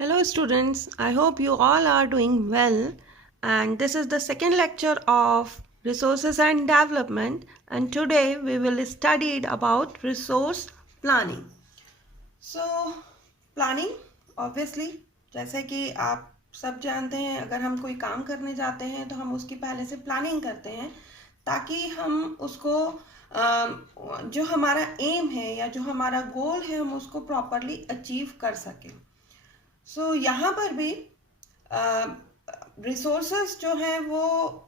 Hello students, I hope you all are doing well, and this is the second lecture of resources and development, and today we will study about resource planning. So planning obviously जैसे कि आप सब जानते हैं, अगर हम कोई काम करने जाते हैं तो हम उसकी पहले से प्लानिंग करते हैं ताकि हम उसको जो हमारा एम है या जो हमारा गोल है हम उसको प्रॉपरली अचीव कर सकें। यहाँ पर भी रिसोर्सेज जो हैं वो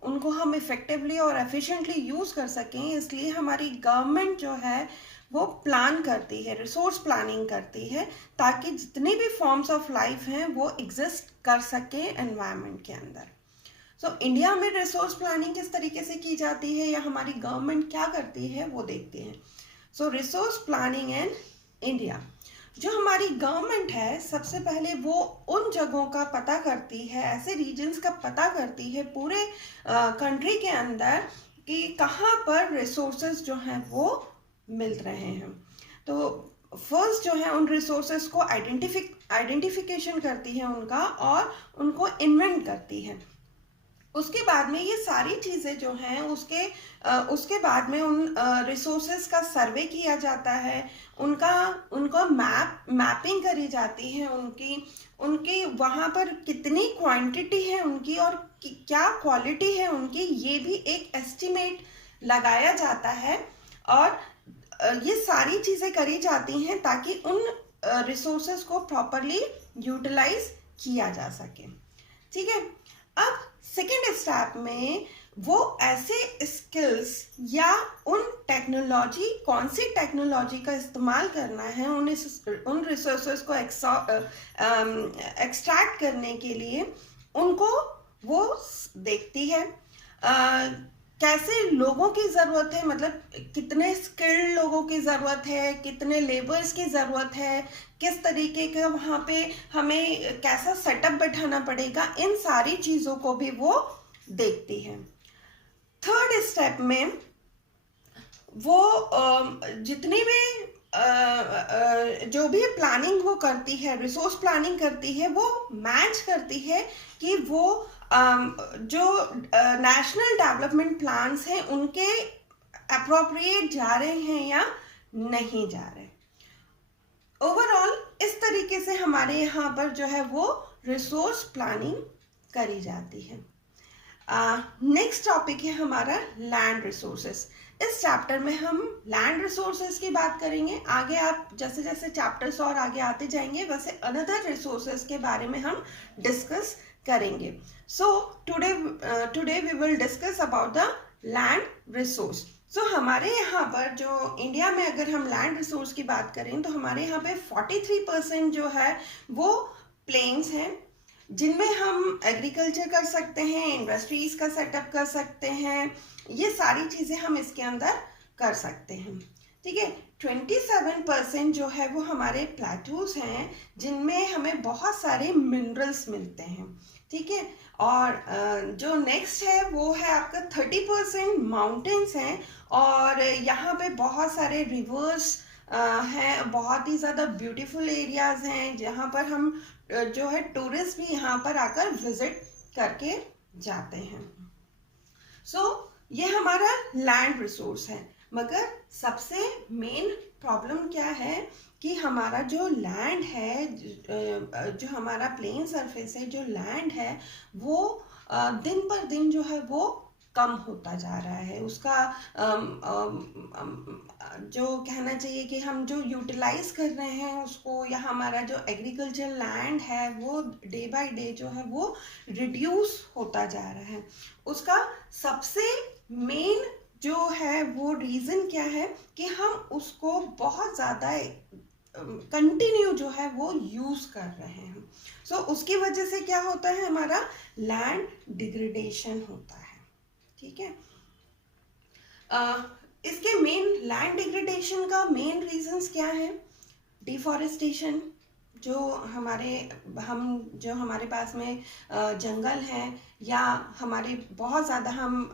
उनको हम इफ़ेक्टिवली और एफिशिएंटली यूज़ कर सकें, इसलिए हमारी गवर्नमेंट जो है वो प्लान करती है, रिसोर्स प्लानिंग करती है ताकि जितनी भी फॉर्म्स ऑफ लाइफ हैं वो एग्जिस्ट कर सकें एनवायरनमेंट के अंदर। इंडिया में रिसोर्स प्लानिंग किस तरीके से की जाती है या हमारी गवर्नमेंट क्या करती है वो देखते हैं। रिसोर्स प्लानिंग इन इंडिया, जो हमारी गवर्नमेंट है सबसे पहले वो उन जगहों का पता करती है, ऐसे रीजन्स का पता करती है पूरे कंट्री के अंदर कि कहाँ पर रिसोर्सेज जो हैं वो मिल रहे हैं। तो फर्स्ट जो है उन रिसोर्सेज को आइडेंटिफिकेशन करती है उनका और उनको इन्वेंट करती है। उसके बाद में ये सारी चीज़ें जो हैं उसके बाद में उन रिसोर्सेज का सर्वे किया जाता है, उनका मैपिंग करी जाती है, उनकी वहाँ पर कितनी क्वांटिटी है उनकी और क्या क्वालिटी है उनकी, ये भी एक एस्टिमेट लगाया जाता है। और ये सारी चीज़ें करी जाती हैं ताकि उन रिसोर्सेज को प्रॉपरली यूटिलाइज किया जा सके। ठीक है, अब सेकेंड स्टेप में वो ऐसे स्किल्स या उन टेक्नोलॉजी, कौन सी टेक्नोलॉजी का इस्तेमाल करना है उन रिसोर्सेज को एक्सट्रैक्ट करने के लिए, उनको वो देखती है। कैसे लोगों की ज़रूरत है, मतलब कितने स्किल्ड लोगों की ज़रूरत है, कितने लेबर्स की ज़रूरत है, किस तरीके के वहाँ पे हमें कैसा सेटअप बैठाना पड़ेगा, इन सारी चीज़ों को भी वो देखती है। थर्ड स्टेप में वो जितनी भी जो भी प्लानिंग वो करती है, रिसोर्स प्लानिंग करती है, वो मैच करती है कि वो जो नेशनल डेवलपमेंट प्लान्स हैं उनके अप्रोप्रिएट जा रहे हैं या नहीं जा रहे। ओवरऑल इस तरीके से हमारे यहाँ पर जो है वो रिसोर्स प्लानिंग करी जाती है। नेक्स्ट टॉपिक है हमारा लैंड रिसोर्सेस। इस चैप्टर में हम लैंड रिसोर्सेस की बात करेंगे। आगे आप जैसे जैसे चैप्टर्स और आगे आते जाएंगे वैसे अनदर रिसोर्सेस के बारे में हम डिस्कस करेंगे। Today we will discuss about the land resource. हमारे यहाँ पर जो इंडिया में अगर हम लैंड रिसोर्स की बात करें तो हमारे यहाँ पे 43% जो है वो प्लेन्स हैं, जिनमें हम एग्रीकल्चर कर सकते हैं, इंडस्ट्रीज का सेटअप कर सकते हैं, ये सारी चीज़ें हम इसके अंदर कर सकते हैं। ठीक है, 27% जो है वो हमारे प्लेटूज हैं जिनमें हमें बहुत सारे मिनरल्स मिलते हैं। ठीक है, और जो नेक्स्ट है वो है आपका 30% माउंटेन्स हैं और यहाँ पे बहुत सारे रिवर्स हैं, बहुत ही ज़्यादा ब्यूटीफुल एरियाज हैं जहाँ पर हम जो है टूरिस्ट भी यहाँ पर आकर विजिट करके जाते हैं। ये हमारा लैंड रिसोर्स है, मगर सबसे मेन प्रॉब्लम क्या है कि हमारा जो लैंड है, जो हमारा प्लेन सरफेस है, जो लैंड है वो दिन पर दिन जो है वो कम होता जा रहा है। उसका जो कहना चाहिए कि हम जो यूटिलाइज कर रहे हैं उसको, या हमारा जो एग्रीकल्चर लैंड है वो डे बाय डे जो है वो रिड्यूस होता जा रहा है। उसका सबसे मेन जो है वो रीज़न क्या है कि हम उसको बहुत ज़्यादा कंटिन्यू जो है वो यूज़ कर रहे हैं। उसकी वजह से क्या होता है, हमारा लैंड डिग्रेडेशन होता है। ठीक है, इसके मेन लैंड डिग्रेडेशन का मेन रीजंस क्या है? डिफॉरेस्टेशन, जो हमारे पास में जंगल हैं या हमारे बहुत ज़्यादा हम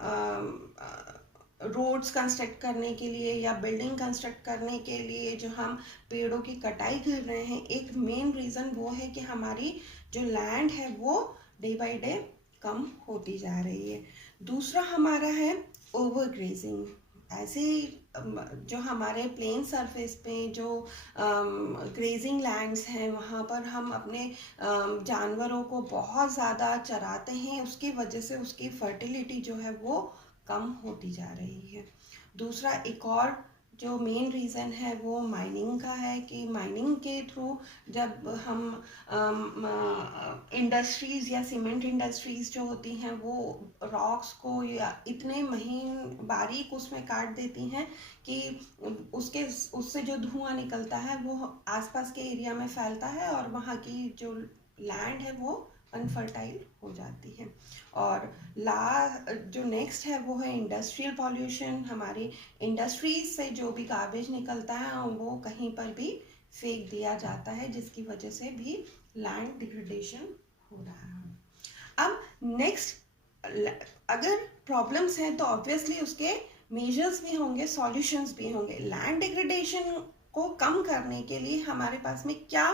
रोड्स कंस्ट्रक्ट करने के लिए या बिल्डिंग कंस्ट्रक्ट करने के लिए जो हम पेड़ों की कटाई कर रहे हैं, एक मेन रीज़न वो है कि हमारी जो लैंड है वो डे बाय डे कम होती जा रही है। दूसरा हमारा है ओवर ग्रेजिंग। ऐसे ही जो हमारे प्लेन सरफेस पे जो ग्रेजिंग लैंड्स हैं वहाँ पर हम अपने जानवरों को बहुत ज़्यादा चराते हैं, उसकी वजह से उसकी फर्टिलिटी जो है वो कम होती जा रही है। दूसरा एक और जो मेन रीज़न है वो माइनिंग का है कि माइनिंग के थ्रू जब हम इंडस्ट्रीज़ या सीमेंट इंडस्ट्रीज़ जो होती हैं वो रॉक्स को या इतने महीन बारीक उसमें काट देती हैं कि उससे जो धुआं निकलता है वो आसपास के एरिया में फैलता है और वहाँ की जो लैंड है वो अनफर्टाइल हो जाती है। और जो नेक्स्ट है वो है इंडस्ट्रियल पॉल्यूशन। हमारी इंडस्ट्रीज से जो भी गार्बेज निकलता है वो कहीं पर भी फेंक दिया जाता है, जिसकी वजह से भी लैंड डिग्रेडेशन हो रहा है। अब नेक्स्ट, अगर प्रॉब्लम्स हैं तो ऑब्वियसली उसके मेजर्स भी होंगे, सॉल्यूशंस भी होंगे। लैंड डिग्रेडेशन को कम करने के लिए हमारे पास में क्या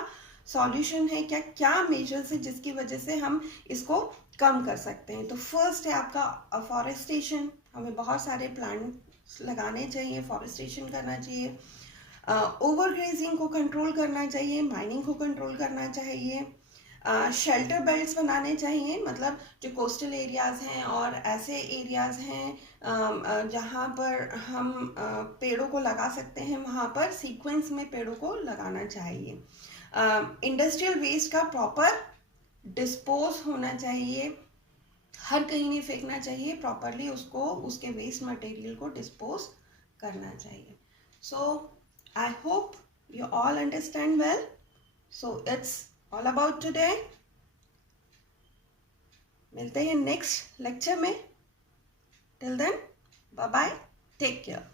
सॉल्यूशन है, क्या क्या मेजर्स है जिसकी वजह से हम इसको कम कर सकते हैं। तो फर्स्ट है आपका अफॉरेस्टेशन। हमें बहुत सारे प्लांट्स लगाने चाहिए, फॉरेस्टेशन करना चाहिए, ओवर ग्रेजिंग को कंट्रोल करना चाहिए, माइनिंग को कंट्रोल करना चाहिए, शेल्टर बेल्ट्स बनाने चाहिए। मतलब जो कोस्टल एरियाज़ हैं और ऐसे एरियाज़ हैं जहाँ पर हम पेड़ों को लगा सकते हैं, वहाँ पर सीक्वेंस में पेड़ों को लगाना चाहिए। इंडस्ट्रियल वेस्ट का प्रॉपर डिस्पोज होना चाहिए, हर कहीं नहीं फेंकना चाहिए, प्रॉपरली उसको उसके वेस्ट मटेरियल को डिस्पोज करना चाहिए। So I hope you all understand well. So it's all about today. मिलते हैं नेक्स्ट लेक्चर में। Till then bye bye, take care.